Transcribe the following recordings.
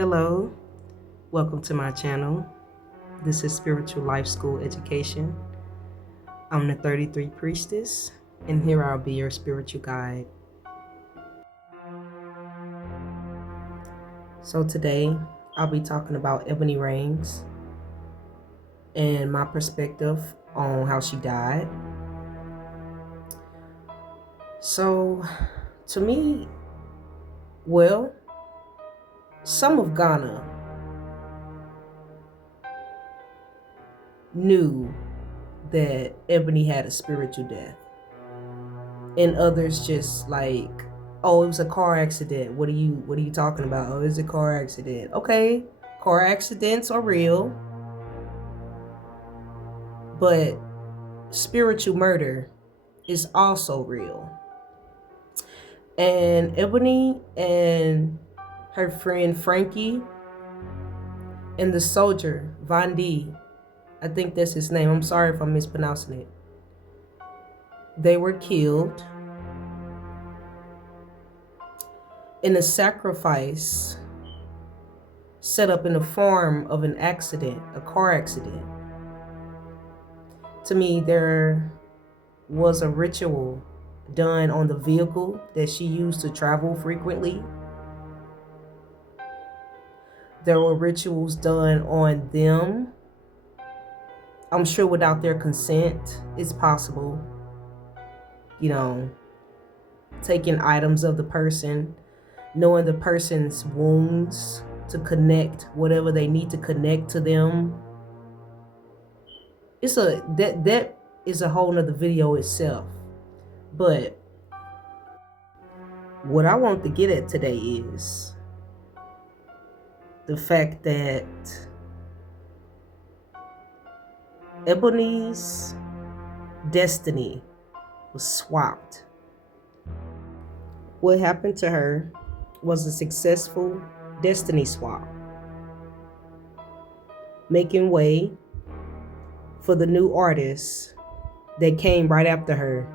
Hello, welcome to my channel. This is Spiritual Life School Education. I'm the 33 Priestess, and here I'll be your spiritual guide. So today, I'll be talking about Ebony Reigns and my perspective on how she died. So, to me, well, some of Ghana knew that Ebony had a spiritual death, and others just like, oh, it was a car accident. What are you talking about? Oh, it's a car accident. Okay, car accidents are real, but spiritual murder is also real. And Ebony and her friend Frankie and the soldier Vandi, I think that's his name, I'm sorry if I'm mispronouncing it, they were killed in a sacrifice set up in the form of an accident, a car accident. To me, there was a ritual done on the vehicle that she used to travel frequently. There were rituals done on them. I'm sure without their consent, it's possible, taking items of the person, knowing the person's wounds to connect whatever they need to connect to them. That is a whole nother video itself. But what I want to get at today is the fact that Ebony's destiny was swapped. What happened to her was a successful destiny swap, making way for the new artists that came right after her.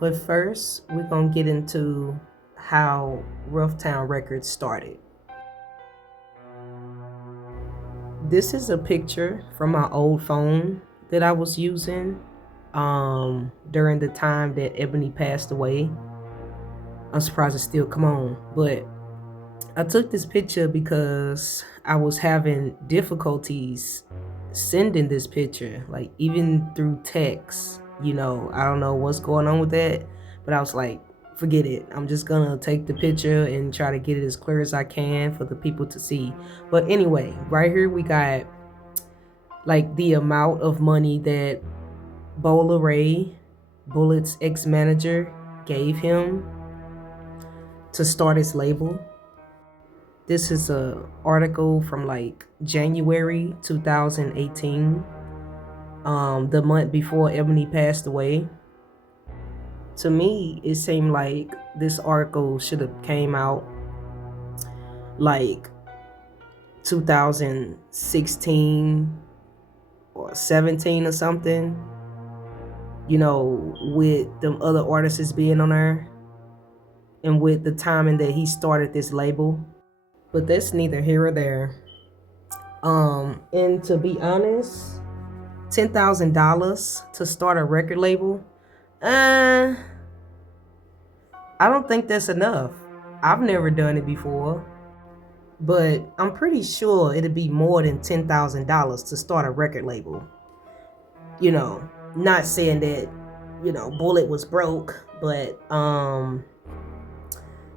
But first, we're gonna get into how Rufftown Records started. This is a picture from my old phone that I was using during the time that Ebony passed away. I'm surprised it still come on, but I took this picture because I was having difficulties sending this picture, like even through text. I don't know what's going on with that, but I was like, forget it. I'm just gonna take the picture and try to get it as clear as I can for the people to see. But anyway, right here we got like the amount of money that Bola Ray, Bullet's ex-manager, gave him to start his label. This is a article from like January 2018, the month before Ebony passed away. To me, it seemed like this article should have came out like 2016 or 17 or something, with them other artists being on there and with the timing that he started this label. But that's neither here or there. And to be honest, $10,000 to start a record label, I don't think that's enough. I've never done it before, but I'm pretty sure it'd be more than $10,000 to start a record label. Not saying that, Bullet was broke, but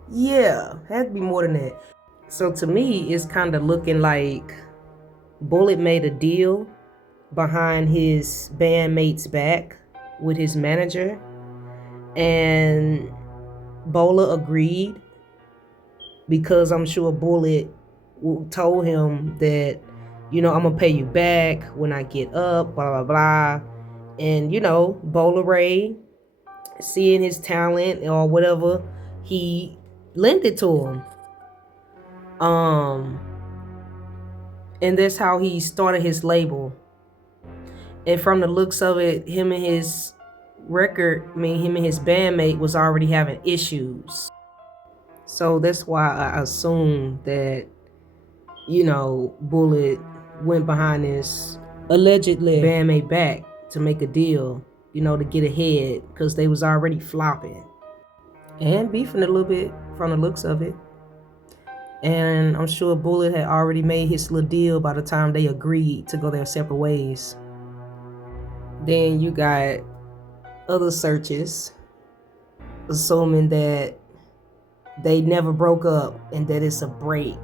yeah, had to be more than that. So to me, it's kind of looking like Bullet made a deal behind his bandmate's back with his manager, and Bola agreed because I'm sure Bullet told him that, I'm gonna pay you back when I get up, blah blah blah. And Bola Ray, seeing his talent or whatever, he lent it to him. And that's how he started his label. And from the looks of it, him and his bandmate was already having issues. So that's why I assume that, Bullet went behind this allegedly bandmate back to make a deal, to get ahead because they was already flopping and beefing a little bit from the looks of it. And I'm sure Bullet had already made his little deal by the time they agreed to go their separate ways. Then you got other searches assuming that they never broke up and that it's a break.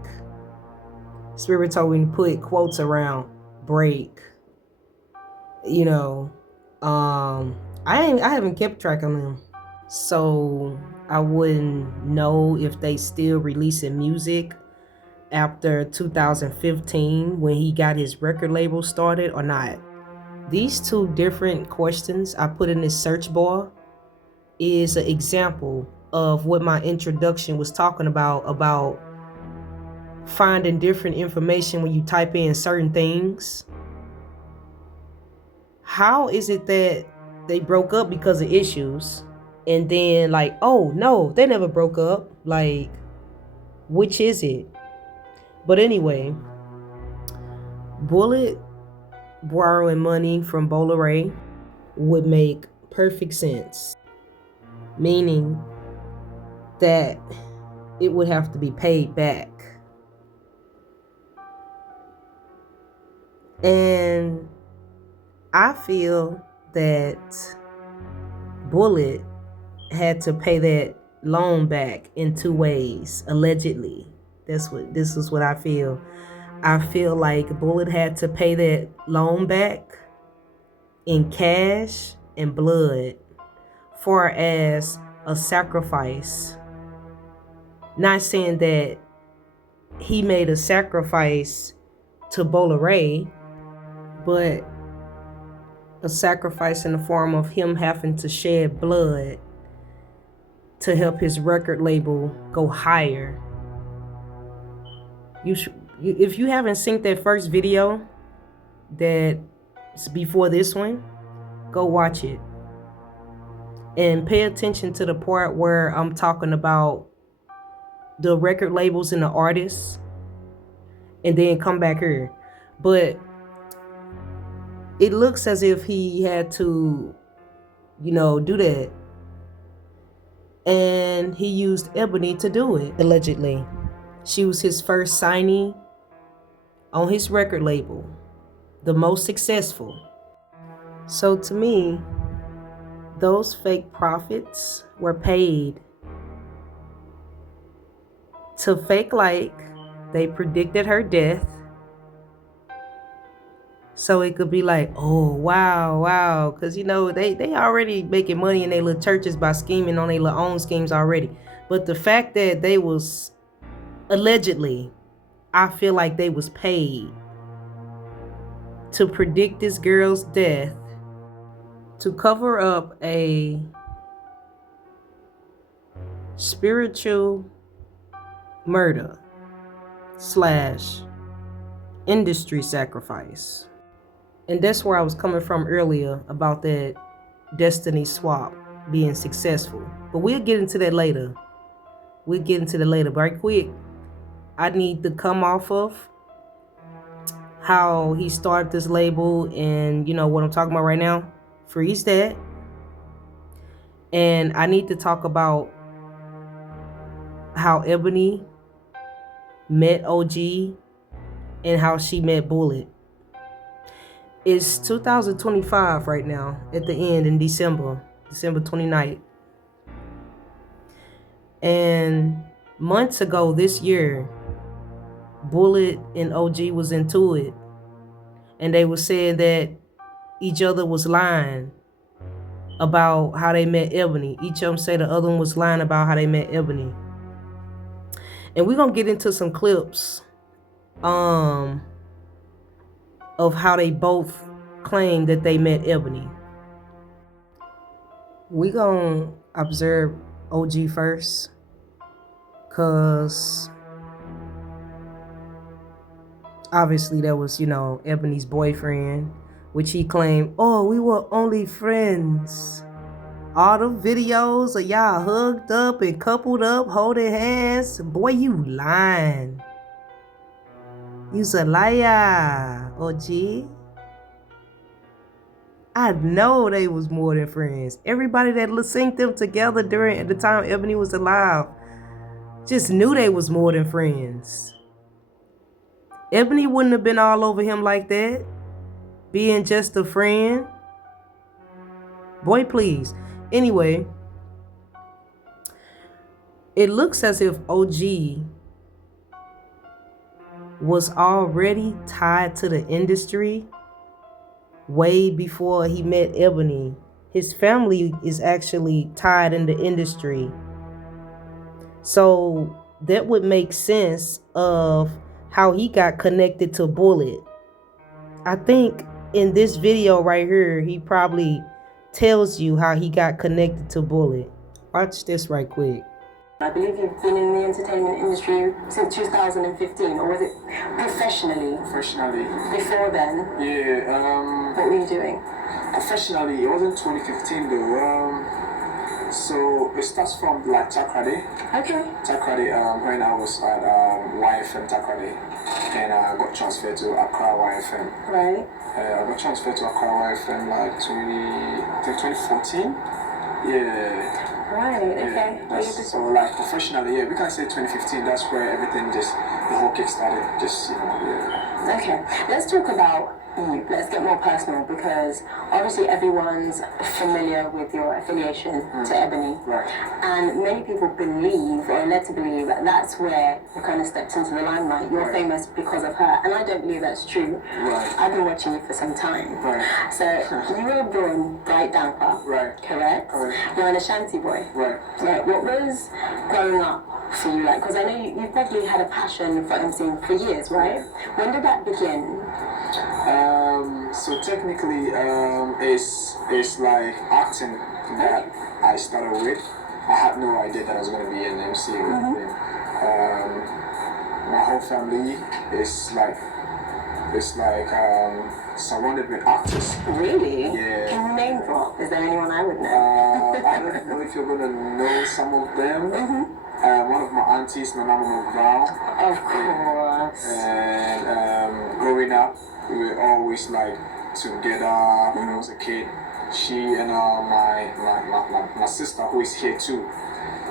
Spirit told me to put quotes around break. I haven't kept track on them, so I wouldn't know if they still releasing music after 2015 when he got his record label started or not. These two different questions I put in this search bar is an example of what my introduction was talking about finding different information when you type in certain things. How is it that they broke up because of issues and then like, oh no, they never broke up? Like, which is it? But anyway, Bullet borrowing money from Bola would make perfect sense, meaning that it would have to be paid back. And I feel that Bullet had to pay that loan back in two ways, allegedly. This is what I feel. I feel like Bullet had to pay that loan back in cash and blood, far as a sacrifice. Not saying that he made a sacrifice to Bola, but a sacrifice in the form of him having to shed blood to help his record label go higher. If you haven't seen that first video that's before this one, go watch it and pay attention to the part where I'm talking about the record labels and the artists, and then come back here. But it looks as if he had to, do that. And he used Ebony to do it, allegedly. She was his first signee on his record label, the most successful. So to me, those fake prophets were paid to fake like they predicted her death, so it could be like, oh, wow, because, they already making money in their little churches by scheming on their little own schemes already. But the fact that they was, allegedly, I feel like they was paid to predict this girl's death, to cover up a spiritual murder / industry sacrifice. And that's where I was coming from earlier about that destiny swap being successful. But we'll get into that later. But right quick, I need to come off of how he started this label and what I'm talking about right now. Freeze that. And I need to talk about how Ebony met OG and how she met Bullet. It's 2025 right now, at the end in December 29th. And months ago this year, Bullet and OG was into it. And they were saying that each other was lying about how they met Ebony. Each of them say the other one was lying about how they met Ebony. And we're going to get into some clips of how they both claim that they met Ebony. We gonna observe OG first, cause obviously that was, Ebony's boyfriend, which he claimed, oh, we were only friends. All the videos of y'all hugged up and coupled up, holding hands. Boy, you lying. You's a liar, OG. I know they was more than friends. Everybody that synced them together during the time Ebony was alive just knew they was more than friends. Ebony wouldn't have been all over him like that, being just a friend. Boy, please. Anyway, it looks as if OG was already tied to the industry way before he met Ebony. His family is actually tied in the industry. So that would make sense of how he got connected to Bullet. I think in this video right here, he probably tells you how he got connected to Bullet. Watch this right quick. I believe you've been in the entertainment industry since 2015, or was it professionally? Professionally. Before then? Yeah, What were you doing? Professionally, it wasn't 2015 though. So it starts from like Takrade. Okay. Takrade, when I was at YFM Takrade, and I got transferred to Accra YFM. Right. I got transferred to Accra YFM like 2014. Yeah. Right, okay. Yeah, so like professionally, yeah, we can say 2015, that's where everything just, the whole kick started, just, yeah. Okay, let's talk about you. Let's get more personal, because obviously everyone's familiar with your affiliation to Ebony. Right. And many people believe, or are led to believe, that that's where you kind of stepped into the limelight. You're famous because of her. And I don't believe that's true. Right. I've been watching you for some time. Right. So you were born Bright Damper. Right. Correct? Correct. You're an Ashanti boy. Right. Right. What was growing up for you like? Because I know you've probably had a passion for MCing for years, right? When did that begin? So technically, it's like acting that I started with. I had no idea that I was going to be an MC or anything. My whole family is like surrounded with actors. Really? Yeah. Can you name drop? Is there anyone I would know? I don't know if you're going to know some of them. One of my aunties, Nana Mama Brown. Of course. And growing up, we were always like together when I was a kid. She and my sister, who is here too.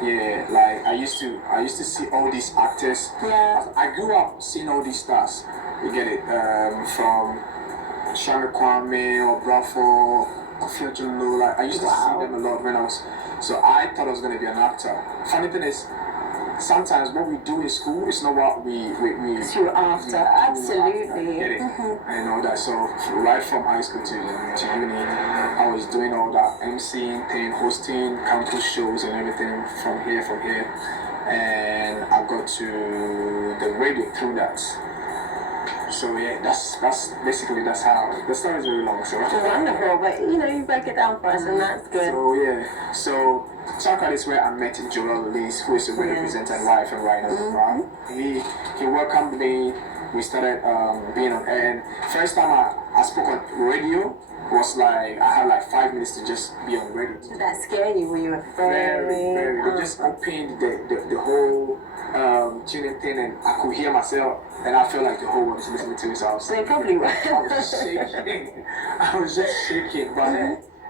Yeah, like I used to see all these actors. Yeah. I grew up seeing all these stars. You get it, from Shanga Kwame or Brafo, Ofiojulu. Like I used to see them a lot when I was. So I thought I was gonna be an actor. Funny thing is, sometimes what we do in school is not what we You're after, absolutely. Get it? And all that. So right from high school to uni, I was doing all that MCing thing, hosting campus shows and everything from here. And I got to the radio through that. So yeah, that's basically how the story is very long. So Wonderful, but you break it down for us, and that's good. So yeah, so Chaka is where I met Joel Lees, who is a radio presenter and wife and writer. He welcomed me. We started being on air. And first time I spoke on radio was like I had like 5 minutes to just be on radio. Did that scare you? Were you afraid? Very. They just opened the whole tuning thing, and I could hear myself, and I felt like the whole world was listening to me. So I was, They probably were. I was shaking. I was just shaking, but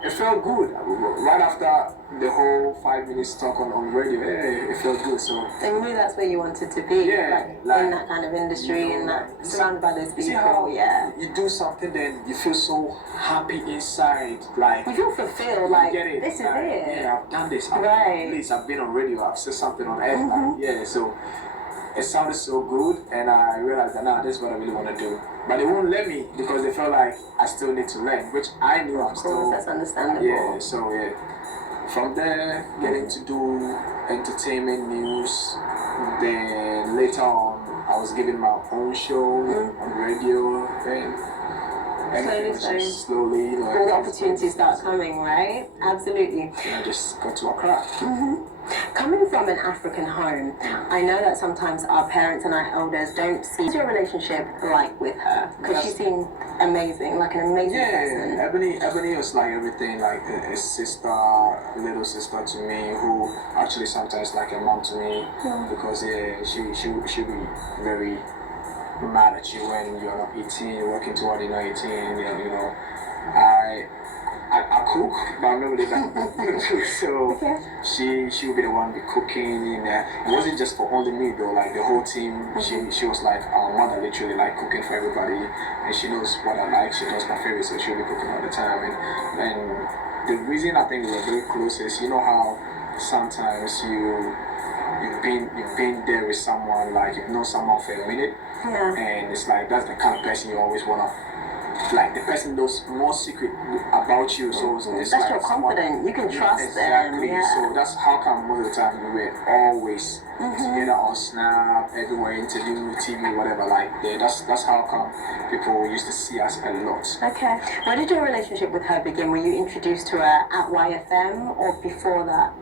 it felt good. Right after the whole 5 minutes talk on radio, it felt good. So you knew that's where you wanted to be, like in that kind of industry, and surrounded by those people. See how you do something, then you feel so happy inside, like you feel fulfilled, like get it. this is like, it. Yeah, I've done this. Right. At least I've been on radio. I've said something on air. Yeah, so it sounded so good, and I realized that this is what I really want to do. But they won't let me because they felt like I still need to learn, which I knew I'm still. That's understandable. Yeah, so yeah. From there, getting to do entertainment news. Then later on, I was giving my own show on radio, and everything Slowly, was just slowly, you know, all the opportunities start coming, right? Absolutely. I just got to Accra. Coming from an African home, I know that sometimes our parents and our elders don't see. What's your relationship like with her? Because she seemed amazing, like an amazing person. Ebony was like everything, like a sister, little sister to me, who actually sometimes like a mom to me, because she'll be very mad at you when you're not eating, you're working toward you're not eating, you know. I cook, but I'm not really that good cook. So she would be the one be cooking. And it wasn't just for only me though. Like the whole team, she was like our mother, literally like cooking for everybody. And she knows what I like. She knows my favorite, so she'll be cooking all the time. And the reason I think we were very close is, you know how sometimes you've been there with someone, like you've known someone for a minute, and it's like that's the kind of person you always wanna. Like the person knows more secret about you, so it's That's like your confident. You can trust exactly. them. Yeah. So that's how come most of the time we were always together on Snap, everywhere, interview, TV, whatever. Like that's how come people used to see us a lot. Okay. When did your relationship with her begin? Were you introduced to her at YFM or before that?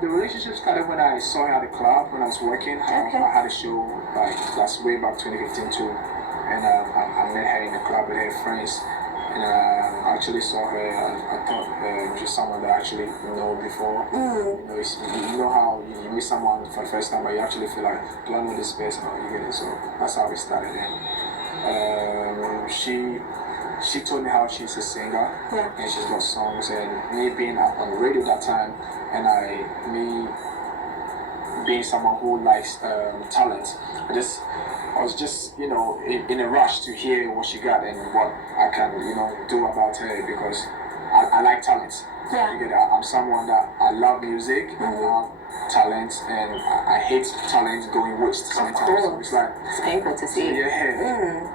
The relationship started when I saw her at the club when I was working. I had a show like that's way back 2015 too. And I met her in the club with her friends, and I actually saw her. I thought she was someone that I actually know before. You know how you meet someone for the first time, but you actually feel like, do I know this person? Or you get it. So that's how we started. And she told me how she's a singer and she's got songs. And me being on the radio that time, and me being someone who likes talent, I was just, you know, in a rush to hear what she got and what I can, you know, do about her, because I like talent. You get it? I'm someone that I love music, I love talent, and I hate talent going waste sometimes. So it's like it's painful to see.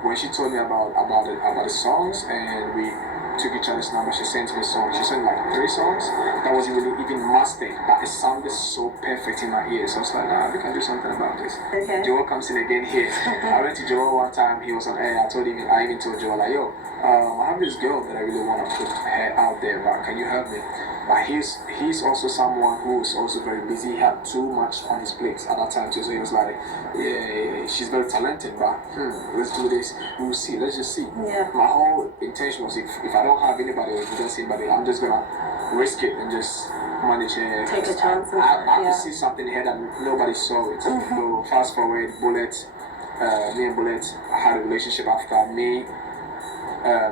When she told me about the songs, and we took each other's number, she sent me songs. She sent like 3 songs that wasn't really even mastered, but it sounded so perfect in my ears. So I was like, nah, we can do something about this. Joel comes in again here. I went to Joel one time, he was on air. I even told Joel, like, yo, I have this girl that I really want to put her out there, but can you help me? But he's also someone who's also very busy. He had too much on his plate at that time too. So he was like, yeah, she's very talented, but let's do this. We'll see. Let's just see. My whole intention was if I don't have anybody or if you don't see anybody, I'm just gonna risk it and just manage it. Take a chance. I could see something here that nobody saw it. So fast forward, Bullet, me and Bullet had a relationship after me.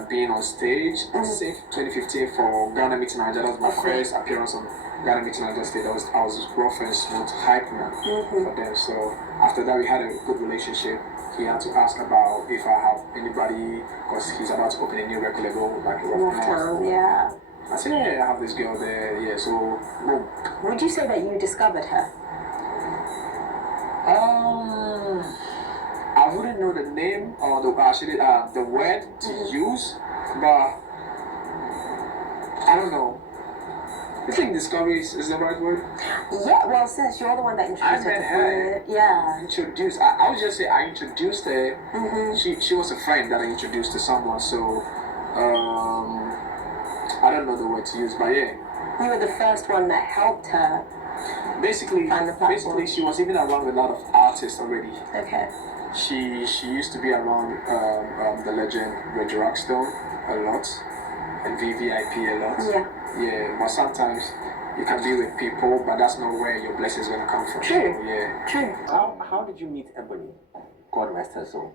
Being on stage, I think 2015 for Ghana Meet Nigeria. That was my first appearance on Ghana Meet Nigeria stage. I was rough and smooth hype man for them. So after that, we had a good relationship. He had to ask about if I have anybody, because he's about to open a new record label like Rufftown. I said, yeah, I have this girl there. Yeah, so boom. Would you say that you discovered her? I wouldn't know the name or the word to use, but I don't know. I think discovery is the right word. Yeah, well, since you're the one that introduced her to her. Introduced. I would just say I introduced her. She was a friend that I introduced to someone. So I don't know the word to use, but yeah. You were the first one that helped her. Basically, she was even around a lot of artists already. Okay. She used to be around the legend Rufftown a lot, and VVIP a lot. Yeah, but sometimes you can be with people, but that's not where your blessings gonna come from. True. So, yeah. True. How did you meet Ebony? God rest her soul.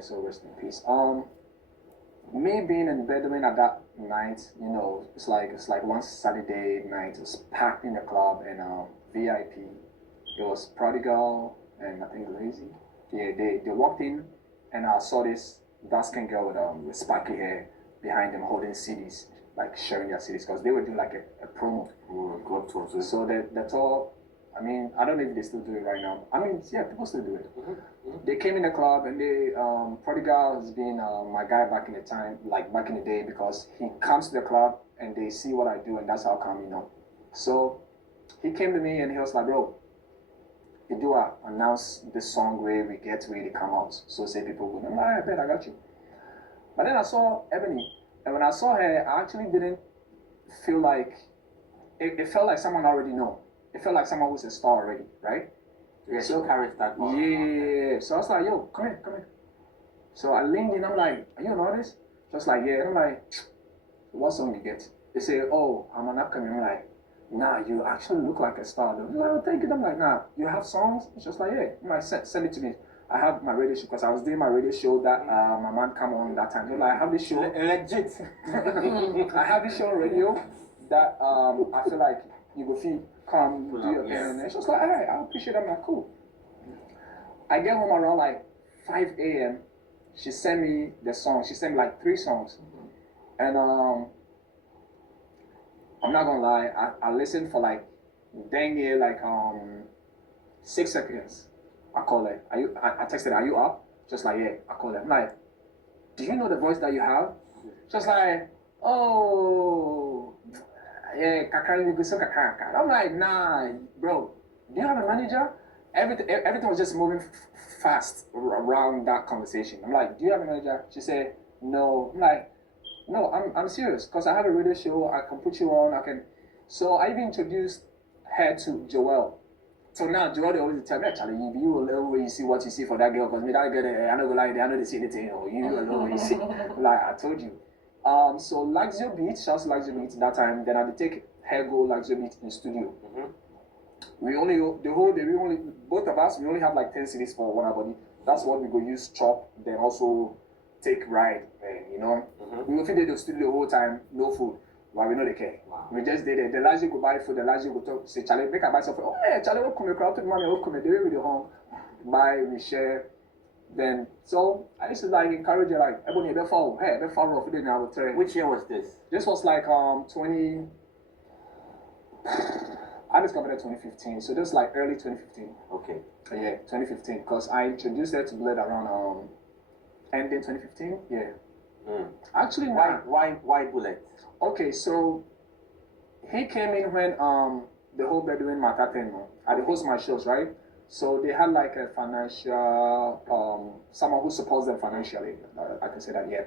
So rest in peace. Me being in Bedouin at that night, you know, it's like one Saturday night, it was packed in the club, and VIP. It was Prodigal and I think Lazy. Yeah, they walked in, and I saw this dark-skinned girl with sparkly hair behind them holding CDs, like sharing their CDs, because they were doing like a promo. So that's all. I mean, I don't know if they still do it right now. I mean, yeah, people still do it. They came in the club, and they Prodigal has been my guy back in the time, like back in the day, because he comes to the club and they see what I do, and that's how come, you know. So he came to me and he was like, bro, you do announce this song where we get ready to come out. So say people will, I bet I got you. But then I saw Ebony, and when I saw her, I actually didn't feel like it felt like someone I already know. It felt like someone who's a star already, right? Yeah, So she carries that on. yeah. So I was like, yo, come here, come here. So I leaned in, I'm like, are you an artist? Just like, yeah. And I'm like, what song you get? They say, oh, I'm an upcoming. I'm like, nah, you actually look like a star. They're like, oh, thank you. I'm like, nah, you have songs? It's just like, yeah. I'm like, send it to me. I have my radio show because I was doing my radio show that my man come on that time. They're like, I have this show. Legit. I have this show on radio that I feel like you go feel come do your thing. And it's just like, all right, I appreciate it. I'm like, cool. I get home around like 5 a.m. She sent me the song. She sent me like 3 songs. And I'm not gonna lie, I listened for like dang near like 6 seconds. I call her. I texted her, are you up? Just like, yeah, I call her. I'm like, do you know the voice that you have? Just like, oh yeah, kaka, you go so kaka. I'm like, nah, bro, do you have a manager? Everything was just moving fast around that conversation. I'm like, do you have a manager? She said, no. I'm like, no, I'm serious because I have a radio show. I can put you on. I can. So I even introduced her to Joelle. So now Joelle they always tell me, actually, you alone when you see what you see for that girl because me that girl, I don't go like I know they see anything. Or you alone when you see. Like I told you. So Luxio Beat, shouts Luxio Beat that time. Then I would take her go Luxio Beat in studio. We only both of us we only have like 10 CDs for one body. That's what we go use chop. Then also take ride and we will feed the studio the whole time, no food. But we know they care. Wow. We just did it. The last go buy food, the last go talk, say Charlie, make I buy something. Oh yeah, Charlie will come crowd to money, will come the way with the home. Buy, we share. Then so I used to like encourage you like Ebony be follow. Hey, be follow off then I will tell you. Which year was this? This was like 20 I discovered it 2015. So this was like early 2015. Okay. Yeah, 2015. Because I introduced her to Bled around ending 2015. Yeah. Actually, Why Bullet? okay, so he came in when the whole Bedouin matter thing. I host my shows, right? So they had like a financial someone who supports them financially. I can say that, yeah.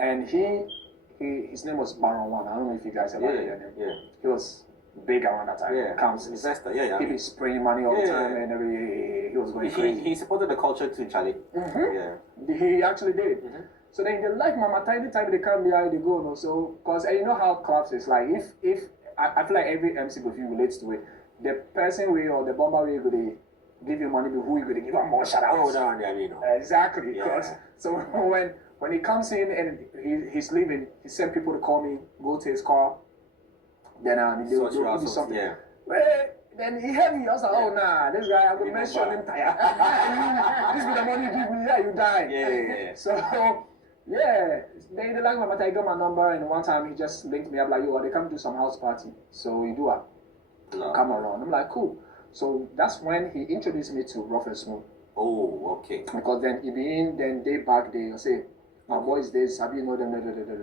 And his name was Baron One. I don't know if you guys ever heard that name. Yeah. He was big around that time. Yeah. Counts Investor. Yeah. He be spraying money all the Yeah. time and he was going crazy. He supported the culture too, Charlie. Yeah. He actually did. So then they like Mama Tiny time they come behind they go no. So because you know how clubs is like if I feel like every MC if you relates to it, the person way or the bomber way go they give you money, but who you go they give him more shout out. Oh, no, I mean. Exactly. Yeah. Because so when he comes in and he's leaving, he sent people to call me, go to his car. Then they'll give you something. Yeah. Well, then he had me. I was like, oh nah, this guy I'm gonna mention him tire. This be the money you give me, yeah, you die. Yeah. So yeah, they like my matter. I got my number, and one time he just linked me up like, yo, they come do some house party. So we do a come around. I'm like, cool. So that's when he introduced me to Rufftown. Oh, okay. Because then he be in, then day back day, I say, my boys this, have you know them?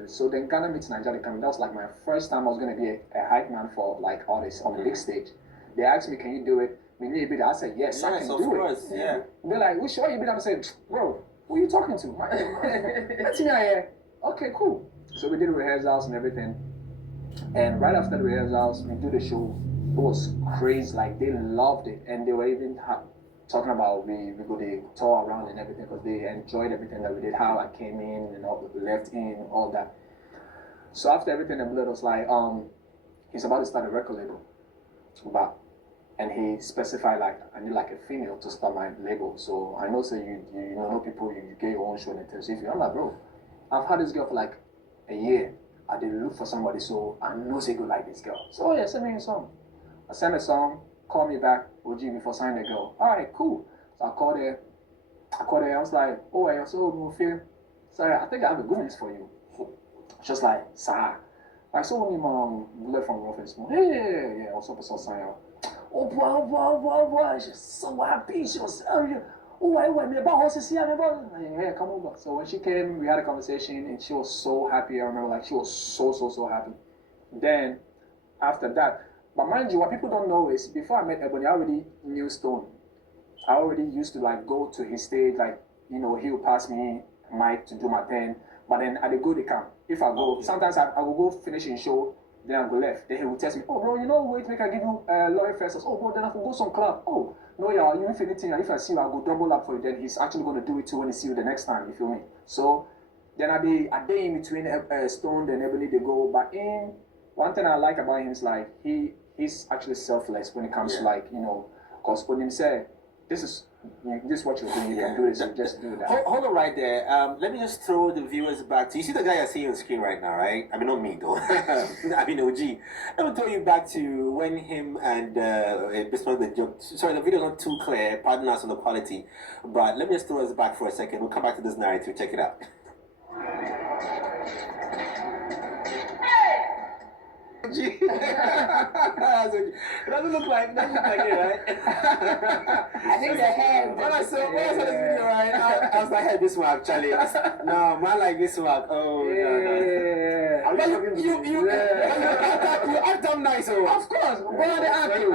So then Ghana meets Nigeria coming. That was like my first time I was gonna be a hype man for like artists on the big stage. They asked me, can you do it? We need a bit. I said, yes, I can do it. Yeah. They're like, we sure you been? I'm saying, bro, who are you talking to? That's me here. Okay, cool. So we did rehearsals and everything. And right after the rehearsals, we do the show. It was crazy. Like they loved it, and they were even talking about we go to tour around and everything because they enjoyed everything that we did. How I came in and all left in all that. So after everything, the blood was like, he's about to start a record label, and he specified like I need like a female to start my label. So I know so you know people you get your own show and things. So if I'm like bro, I've had this girl for like a year. I did look for somebody, so I know they go like this girl. So yeah, send me a song. I sent a song. Call me back, OG, before signing the girl. All right, cool. So I called her. I was like, oh, I also no feel. Sorry, I think I have a good news for you. Just like, sir. I saw him bullet from Rufftown. Yeah. Also, sign out. Oh, boy. She's so happy. She was, oh, I went about horses here. Yeah, come over. So when she came, we had a conversation, and she was so happy. I remember, like, she was so happy. Then, after that, but mind you, what people don't know is before I met Ebony, I already knew Stone. I already used to like go to his stage, like, he would pass me mic to do my thing. But then I go, they come. If I go, sometimes I will go finish in show, then I go left. Then he will text me, oh bro, you know, wait, make I give you lawyer first. Oh bro, then I will go some club. Oh, no, yeah, you if anything, if I see you, I'll go double up for you. Then he's actually going to do it too when he see you the next time, you feel me? So then I day in between Stone and Ebony, they go. But in one thing I like about him is like he's actually selfless when it comes to like, you know, because when him say, this is what you're doing, you can do this, you just do that. Hold on right there. Let me just throw the viewers back to you. See the guy I see on screen right now, right? I mean, not me though. I mean, OG. Let me throw you back to when him and this one the joke. Sorry, the video's not too clear. Pardon us on the quality, but let me just throw us back for a second. We'll come back to this narrative. Check it out. It doesn't look like it, right? I think the hair. When I saw this video, right, I was like, hey, this one actually. No, man, like this one. Oh, no. You act damn nice, oh. Of course, why they act you?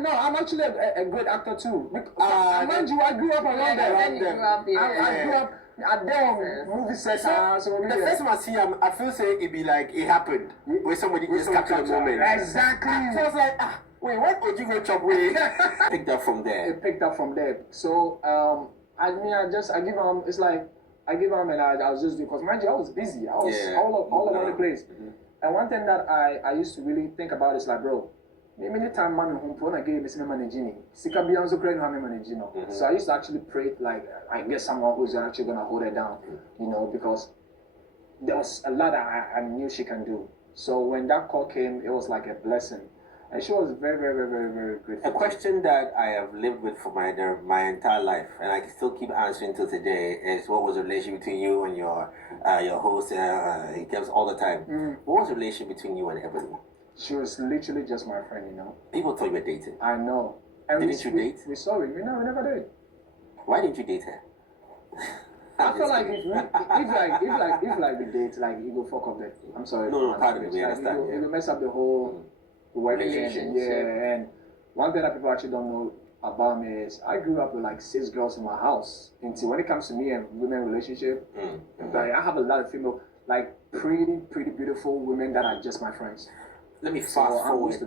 No, I'm actually a great actor too. Mind you, I grew up around there. I grew up. I don't movie set. So the first time I see him, I feel say it be like it happened where somebody just captured the moment. Exactly. So I was like, wait, what would you go chop with? Picked up from there. It picked up from there. So I give him. It's like I give him, and I was just because mind you, I was busy. I was all over the place. And one thing that I used to really think about is like, bro. Many time man home for na game is managing. Sika be also crying how managing. So I used to actually pray like I get someone who's actually gonna hold it down, you know, because there was a lot that I knew she can do. So when that call came, it was like a blessing, and she was very, very, very, very, very grateful. A question that I have lived with for my entire life, and I can still keep answering till today, is what was the relationship between you and your host? He tells all the time. What was the relationship between you and Ebony? She was literally just my friend, you know. People thought you were dating. I know. And didn't you date? We saw it. We never did. Why didn't you date her? I feel like if we date, like you go fuck up that. I'm sorry. No, pardon me. We understand. You mess up the whole relationship. Yeah, and one thing that people actually don't know about me is I grew up with like 6 girls in my house. Until when it comes to me and women relationship, like, I have a lot of female, like pretty beautiful women that are just my friends. Let me fast forward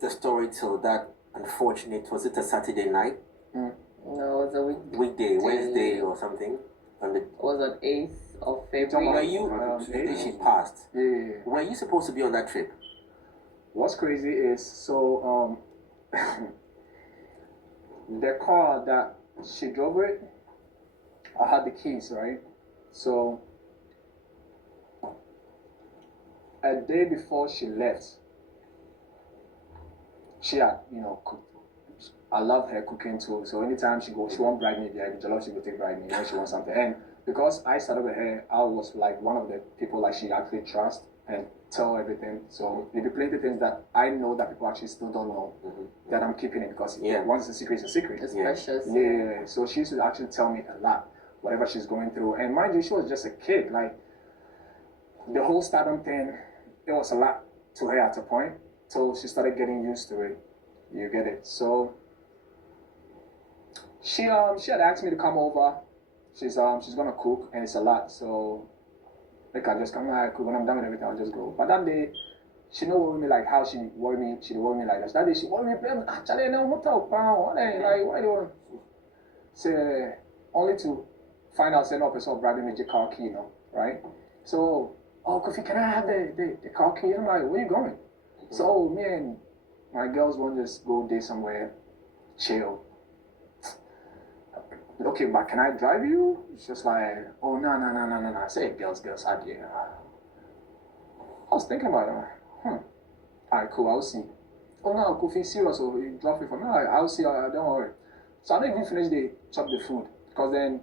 the story till that unfortunate, was it a Saturday night? No, it was a weekday, Wednesday or something. It was on 8th of February. Were you, she passed. Yeah. Were you supposed to be on that trip? What's crazy is, so, the car that she drove with, I had the keys, right? So, a day before she left, she had, you know, cooked. I love her cooking too. So anytime she goes, she won't bribe me. Yeah, Jollof, she will take bribe me when she wants something. And because I started with her, I was like one of the people like she actually trusts and tell everything. So there be plenty of things that I know that people actually still don't know that I'm keeping it because once it's a secret, it's precious. Yeah. So she used to actually tell me a lot, whatever she's going through. And mind you, she was just a kid. Like the whole stardom thing, it was a lot to her at a point. So she started getting used to it. You get it. So she had asked me to come over. She's gonna cook and it's a lot. So like I just come like cook when I'm done with everything, I'll just go. But that day, she don't worry me like how she worried me. She worried me like that. That day she worried me. Actually, no, what the pound? Like why do you want? So only to find out say no person bribing me the car key, you know, right? So Kofi, can I have the car key? I'm like, where you going? So me and my girls want to just go day somewhere, chill. Okay, but can I drive you? It's just like, oh no. I say girls, I did. I was thinking about it. Alright, cool, I'll see. Oh no, Kofi, serious, so you drop it for me. I'll see, don't worry. So I don't even finish the chop the food. Because then,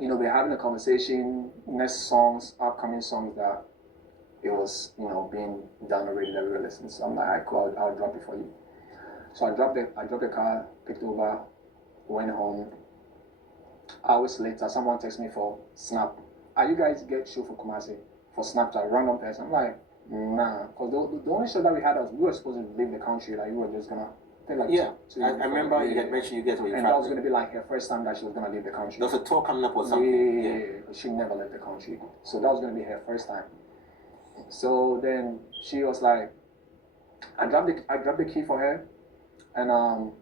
you know, we're having a conversation, next songs, upcoming songs that it was, you know, being done already that we were listening. So I'm like, alright, cool, I'll drop it for you. So I dropped the car, picked it over, went home. Hours later, someone texts me for Snap. You guys get show for Kumasi for Snapchat, random person. I'm like, nah, because the only show that we had was we were supposed to leave the country, like we were just gonna think like Yeah, two I years remember before. you had mentioned you guys were And that was traveling. going to be like her first time that she was going to leave the country. There was a tour coming up or something. Yeah, she never left the country. So that was going to be her first time. So then she was like, I dropped the key for her, and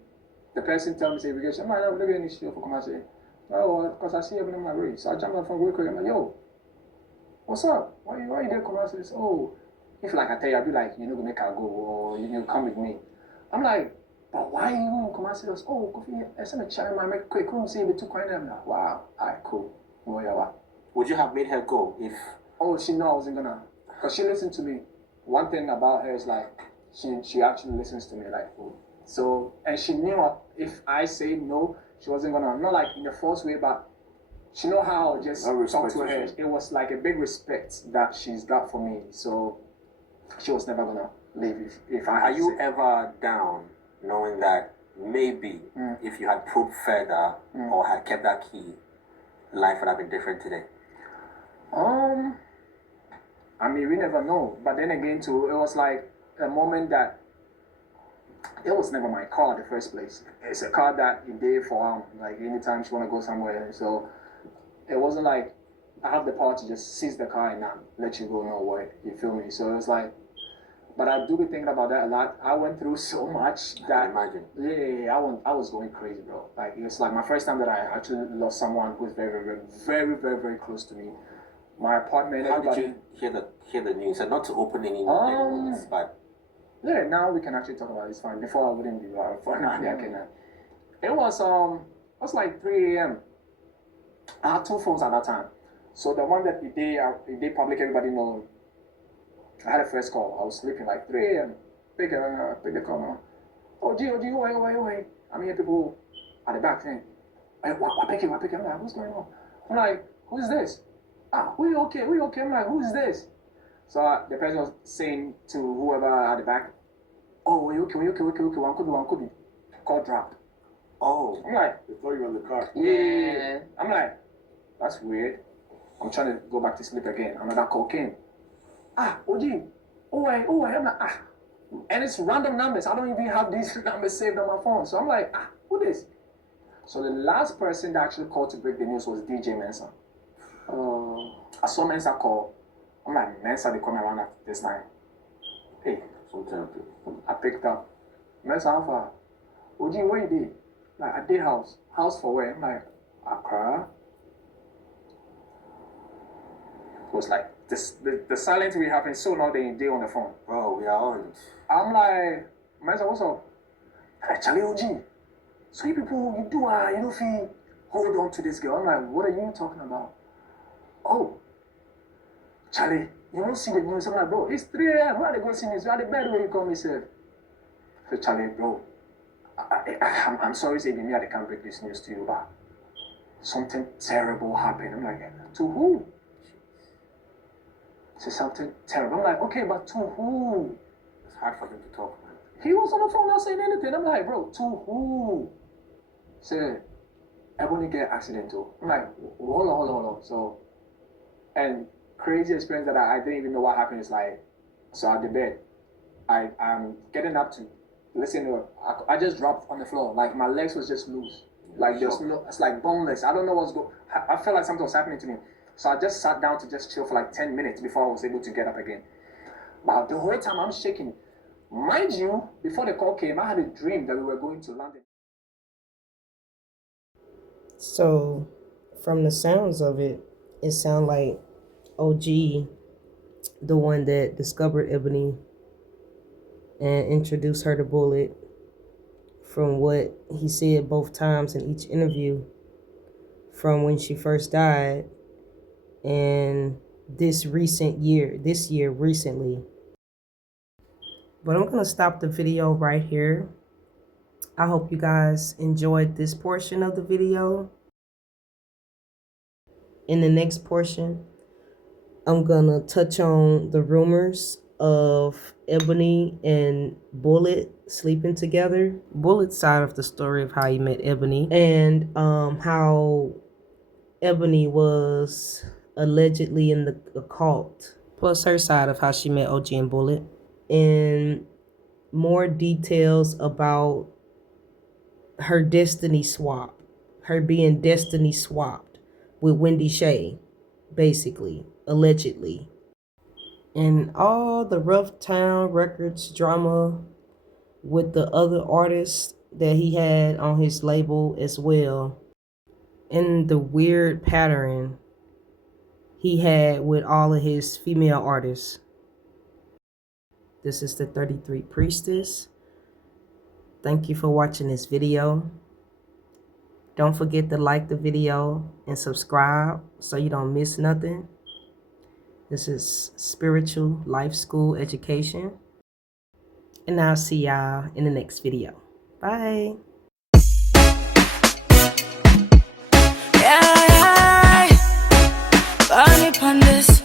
the person told me, say, because I'm like, I'm looking at this show for Kumasi. Oh, because I see Ebony in my race. So I jumped on the phone real quick. I'm like, yo, what's up? Why you there, Kumasi? Oh, if like I tell you, I'll be like, you know, make her go, or you know, come with me. I'm like, but why you Kumasi? Oh, Kofi, I sent a child, I make quick, come see me too quiet. I'm like, wow, alright, cool. Would you have made her go if? Oh, she knew I wasn't gonna, cause she listened to me. One thing about her is like, she actually listens to me, like, so, and she knew if I say no, she wasn't gonna, not like in a false way, but she know how I'll just talk to her. It was like a big respect that she's got for me, so she was never gonna leave if I had Are you to say. ever down knowing that maybe if you had probed further or had kept that key, life would have been different today? I mean, we never know, but then again too, it was like a moment that it was never my car in the first place. It's a car that you did for like anytime she wanna go somewhere. So it wasn't like I have the power to just seize the car and not let you go nowhere. You feel me? So it was like, but I do be thinking about that a lot. I went through so much that Imagine. yeah, I was going crazy, bro. Like it's like my first time that I actually lost someone who's very close to me. My apartment. How did you hear the news? And not to open any wounds, but yeah, now we can actually talk about it. It's fine. Before I wouldn't be for now. I can. It was like 3 a.m. I had two phones at that time. So the one that the day public, everybody know. I had a first call. I was sleeping like 3 a.m. Pick the call now. Oh, G, wait. I'm hearing people at the back saying, hey, what pick it? I'm like, what's going on? I'm like, who's this? We okay. I'm like, who's this? So the person was saying to whoever at the back, oh, we okay. One could be. Call dropped. oh, I'm like, they thought you were in the car. yeah. I'm like, that's weird. I'm trying to go back to sleep again. Another call came. OG. I'm like, and it's random numbers. I don't even have these numbers saved on my phone. So I'm like, who this? So the last person that actually called to break the news was DJ Mensa. I saw Mensa call. I'm like, Mensa, they come around at this time. Hey, Sometimes. I picked up. Mensa, how far? OG, where you did? Like, I did house. House for where? I'm like, Accra. It was like, the silence we happened so long they on the phone. Bro, we are on. I'm like, Mensa, what's up? Hey, Charlie OG. So you people, you do, you know, if you hold on to this girl. I'm like, what are you talking about? Oh, Charlie, you don't see the news. I'm like, bro, it's 3 a.m. Where are they going to see news? Where are the bed where you call me, sir? So Charlie, bro, I'm sorry, say me, I can't break this news to you, but something terrible happened. I'm like, to who? Say something terrible. I'm like, okay, but to who? It's hard for him to talk, man. He was on the phone not saying anything. I'm like, bro, to who? Say, Ebony get accidental. I'm like, hold on. So, and crazy experience that I didn't even know what happened is like, so at the bed, I'm getting up to listen to her. I just dropped on the floor. Like my legs was just loose. Like there's no, it's like boneless. I don't know what's going. I felt like something was happening to me. So I just sat down to just chill for like 10 minutes before I was able to get up again. But the whole time I'm shaking. Mind you, before the call came, I had a dream that we were going to London. So, from the sounds of it, it sounds like OG, the one that discovered Ebony and introduced her to Bullet, from what he said both times in each interview, from when she first died and this year recently. But I'm going to stop the video right here. I hope you guys enjoyed this portion of the video. In the next portion, I'm gonna touch on the rumors of Ebony and Bullet sleeping together. Bullet's side of the story of how he met Ebony, and how Ebony was allegedly in the occult, plus her side of how she met OG and Bullet, and more details about her destiny swap, her being destiny swapped with Wendy Shay, basically, allegedly. And all the Rufftown Records drama with the other artists that he had on his label as well. And the weird pattern he had with all of his female artists. This is the 33 Priestess. Thank you for watching this video. Don't forget to like the video and subscribe so you don't miss nothing. This is Spiritual Life School Education. And I'll see y'all in the next video. Bye. Yeah, yeah, yeah. Bunny upon this.